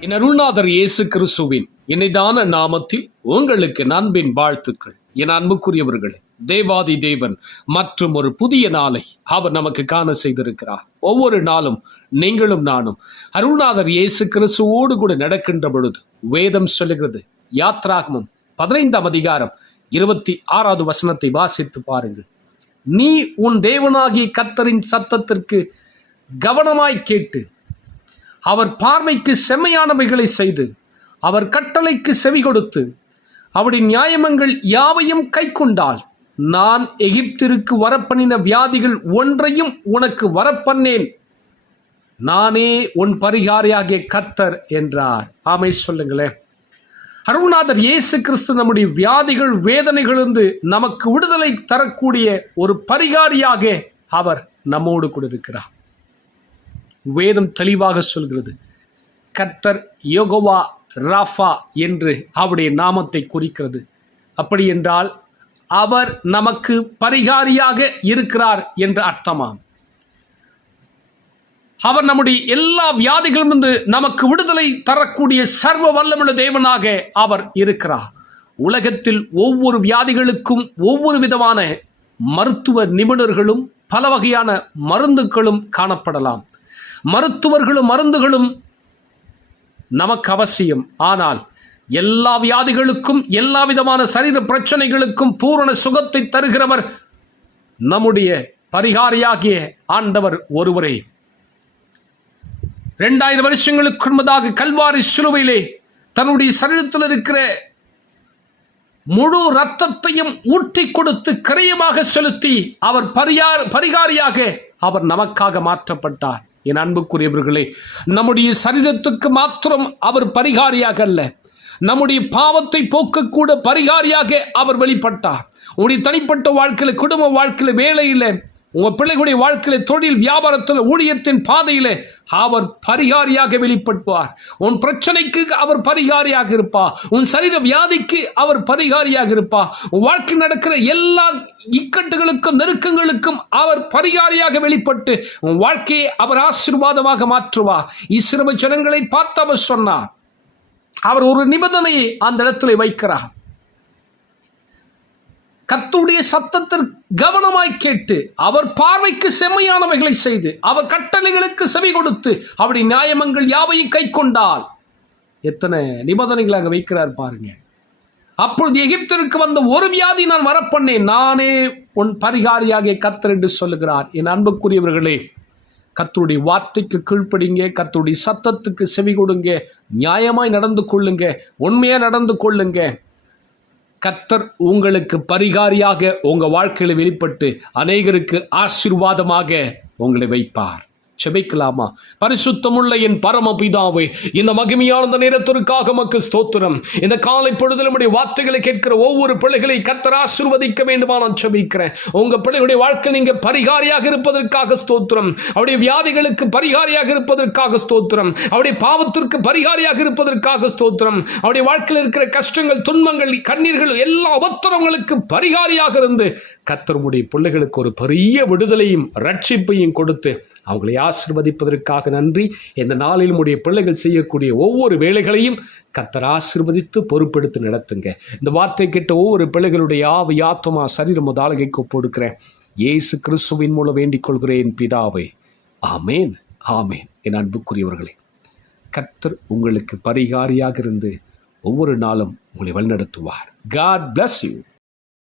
என் அருள்நாதர் இயேசு கிறிஸ்துவின் இணைதான நாமத்தில் உங்களுக்கு நண்பின் வாழ்த்துக்கள். என் அன்புக்குரியவர்களே தேவாதி தேவன் மற்றும் ஒரு புதிய நாளை அவர் நமக்கு காண செய்திருக்கிறார். ஒவ்வொரு நாளும் நீங்களும் நானும் அருள்நாதர் இயேசு கிறிஸ்துவோடு கூட நடக்கின்ற பொழுது வேதம் சொல்லுகிறது. யாத்ராகமும் பதினைந்தாம் அதிகாரம் இருபத்தி ஆறாவது வசனத்தை வாசித்து பாருங்கள். நீ உன் தேவனாகிய கத்தரின் சத்தத்திற்கு கவனமாய் கேட்டு அவர் பார்வைக்கு செம்மையானவைகளை செய்து அவர் கட்டளைக்கு செவி கொடுத்து அவருடைய நியாயமங்கள் யாவையும் கைக்கொண்டால் நான் எகிப்திற்கு வரப்பண்ணின வியாதிகள் ஒன்றையும் உனக்கு வரப்பண்ணேன். நானே உன் பரிகாரியாகிய கத்தர் என்றார். ஆமை சொல்லுங்களேன். அருள்நாதர் இயேசு கிறிஸ்து நம்முடைய வியாதிகள் வேதனைகளிலிருந்து நமக்கு விடுதலை தரக்கூடிய ஒரு பரிகாரியாக அவர் நம்மோடு கூட இருக்கிறார். வேதம் தெளிவாக சொல்கிறது கர்த்தர் யோகோவா ராஃபா என்று அவருடைய நாமத்தை குறிக்கிறது. அப்படி என்றால் அவர் நமக்கு பரிகாரியாக இருக்கிறார் என்று அர்த்தமாம். அவர் நம்முடைய எல்லா வியாதிகளிலிருந்து நமக்கு விடுதலை தரக்கூடிய சர்வ வல்லமுள்ள தேவனாக அவர் இருக்கிறார். உலகத்தில் ஒவ்வொரு வியாதிகளுக்கும் ஒவ்வொரு விதமான மருத்துவ நிபுணர்களும் பல வகையான மருந்துகளும் காணப்படலாம். மருத்துவர்களும் மருந்துகளும் நமக்கு அவசியம். ஆனால் எல்லா வியாதிகளுக்கும் எல்லா விதமான சரீர பிரச்சனைகளுக்கும் பூரண சுகத்தை தருகிறவர் நம்முடைய பரிகாரியாகிய ஆண்டவர் ஒருவரே. இரண்டாயிரம் வருஷங்களுக்கு முன்பதாக கல்வாரி சிலுவையிலே தன்னுடைய சரீரத்தில் இருக்கிற முழு ரத்தத்தையும் ஊட்டி கொடுத்து கரையமாக செலுத்தி அவர் பரியார் பரிகாரியாக அவர் நமக்காக மாற்றப்பட்டார். என் அன்புக்குரியவர்களே நம்முடைய சரீரத்துக்கு மாத்திரம் அவர் பரிகாரியாக அல்ல. நம்முடைய பாவத்தை போக்கக்கூட பரிகாரியாக அவர் வெளிப்பட்டார். உங்களுடைய தனிப்பட்ட வாழ்க்கையில் குடும்ப வாழ்க்கையில் வேலையில் உங்கள் பிள்ளைகளுடைய வாழ்க்கையில் தொழில் வியாபாரத்தில் ஊழியத்தின் பாதையில் அவர் பரிகாரியாக வெளிப்படுவார். உன் பிரச்சனைக்கு அவர் பரிகாரியாக இருப்பார். உன் சரீர வியாதிக்கு அவர் பரிகாரியாக இருப்பார். உன் வாழ்க்கை நடக்கிற எல்லா இக்கட்டுகளுக்கும் நெருக்கங்களுக்கும் அவர் பரிகாரியாக வெளிப்பட்டு உன் வாழ்க்கையை அவர் ஆசீர்வாதமாக மாற்றுவார். இஸ்ரம ஜனங்களை பார்த்து அவர் சொன்னார் அவர் ஒரு நிபந்தனையை அந்த இடத்துல வைக்கிறார். கத்துடைய சத்தத்திற்கு கவனமாய் கேட்டு அவர் பார்வைக்கு செம்மையானவைகளை செய்து அவர் கட்டளைகளுக்கு செவி கொடுத்து அப்படி நியாயமங்கள் யாவையும் கை கொண்டால் எத்தனை நிபந்தனைகள் அங்கே வைக்கிறார் பாருங்க. அப்பொழுது எகிப்திற்கு வந்த ஒரு வியாதி நான் வரப்பண்ணேன் நானே உன் பரிகாரியாக கத்தர் என்று சொல்லுகிறார். என் அன்புக்குரியவர்களே கத்தருடைய வார்த்தைக்கு கீழ்ப்படிங்க கத்தருடைய சத்தத்துக்கு செவி கொடுங்க நியாயமாய் நடந்து கொள்ளுங்க உண்மையாக நடந்து கொள்ளுங்க. கத்தர் உங்களுக்கு பரிகாரியாக உங்கள் வாழ்க்கையில் வெளிப்பட்டு அநேகருக்கு ஆசீர்வாதமாக உங்களை வைப்பார். செபிக்கலாமா? பரிசுத்தமுள்ள என் பரமபிதாவே இந்த மகிமையான இந்த நேரத்திற்காக மக்கு ஸ்தோத்திரம். இந்த காலை பொழுதில் நம்முடைய வார்த்தைகளை கேட்கிற ஒவ்வொரு பிள்ளைகளை கத்தர் ஆசிர்வதிக்க வேண்டுமா நான் செபிக்கிறேன். உங்க பிள்ளைகளுடைய வாழ்க்கை நீங்க பரிகாரியாக இருப்பதற்காக ஸ்தோத்திரம். அவருடைய வியாதிகளுக்கு பரிகாரியாக இருப்பதற்காக ஸ்தோத்திரம். அவருடைய பாவத்திற்கு பரிகாரியாக இருப்பதற்காக ஸ்தோத்திரம். அவருடைய வாழ்க்கையில் இருக்கிற கஷ்டங்கள் துன்பங்கள் கண்ணீர்கள் எல்லா உபத்திரங்களுக்கு பரிகாரியாக இருந்து கத்தருடைய பிள்ளைகளுக்கு ஒரு பெரிய விடுதலையும் ரட்சிப்பையும் கொடுத்து அவங்களை ஆசிர்வதிப்பதற்காக நன்றி. இந்த நாளில் உடைய பிள்ளைகள் செய்யக்கூடிய ஒவ்வொரு வேலைகளையும் கத்தர் ஆசிர்வதித்து பொறுப்பெடுத்து நடத்துங்க. இந்த வார்த்தை கேட்ட ஒவ்வொரு பிள்ளைகளுடைய ஆவி ஆத்மா சரீரம் ஆளுகைக்கு கொடுக்கிறேன். இயேசு கிறிஸ்துவின் மூலம் வேண்டிக் கொள்கிறேன் பிதாவை. ஆமேன் ஆமேன். என் அன்புக்குரியவர்களே கத்தர் உங்களுக்கு பரிகாரியாக இருந்து ஒவ்வொரு நாளும் உங்களை வழிநடத்துவார். God bless you